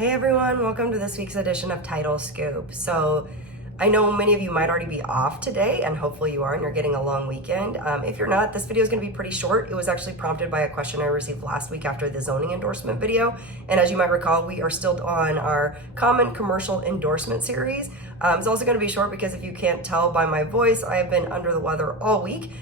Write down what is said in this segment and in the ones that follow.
Hey everyone, welcome to this week's edition of Title Scoop. So I know many of you might already be off today, and hopefully you are and you're getting a long weekend. If you're not, this video is going to be pretty short. It was actually prompted by a question I received last week after the zoning endorsement video. And as you might recall, we are still on our common commercial endorsement series. It's also going to be short because if you can't tell by my voice, I have been under the weather all week.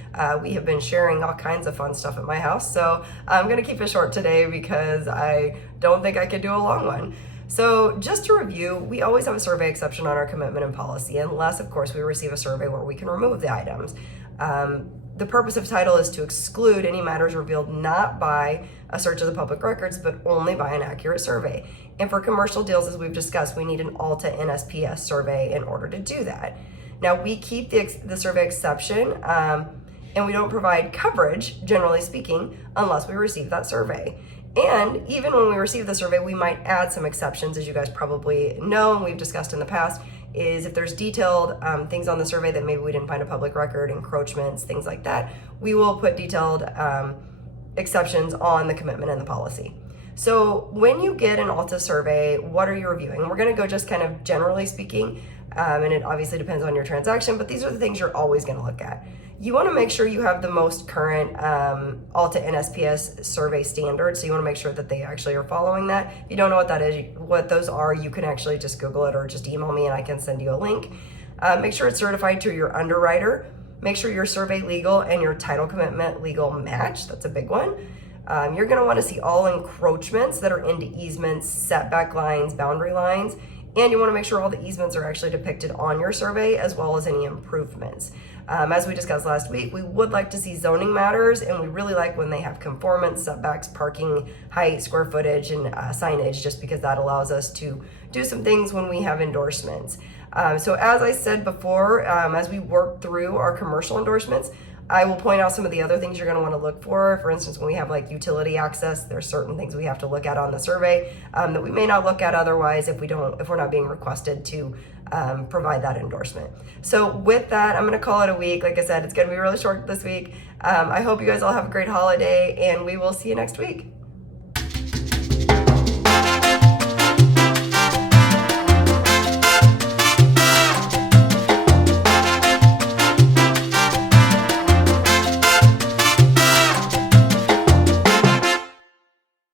We have been sharing all kinds of fun stuff at my house. So I'm going to keep it short today because I don't think I could do a long one. So just to review, we always have a survey exception on our commitment and policy, unless of course we receive a survey where we can remove the items. The purpose of title is to exclude any matters revealed not by a search of the public records, but only by an accurate survey. And for commercial deals, as we've discussed, we need an ALTA NSPS survey in order to do that. Now we keep the survey exception and we don't provide coverage, generally speaking, unless we receive that survey. And even when we receive the survey, we might add some exceptions, as you guys probably know and we've discussed in the past, is if there's detailed things on the survey that maybe we didn't find a public record, encroachments, things like that, we will put detailed exceptions on the commitment and the policy. So when you get an ALTA survey, what are you reviewing? And we're gonna go just kind of generally speaking, and it obviously depends on your transaction, but these are the things you're always gonna look at. You wanna make sure you have the most current ALTA NSPS survey standards, so you wanna make sure that they actually are following that. If you don't know what that is, what those are, you can actually just Google it or just email me and I can send you a link. Make sure it's certified to your underwriter. Make sure your survey legal and your title commitment legal match, that's a big one. You're gonna wanna see all encroachments that are into easements, setback lines, boundary lines, and you wanna make sure all the easements are actually depicted on your survey as well as any improvements. As we discussed last week, we would like to see zoning matters, and we really like when they have conformance, setbacks, parking, height, square footage, and signage, just because that allows us to do some things when we have endorsements. So as I said before, as we work through our commercial endorsements, I will point out some of the other things you're going to want to look for. For instance, when we have like utility access, there's certain things we have to look at on the survey that we may not look at otherwise if we're not being requested to provide that endorsement. So with that, I'm going to call it a week. Like I said, it's going to be really short this week. I hope you guys all have a great holiday, and we will see you next week.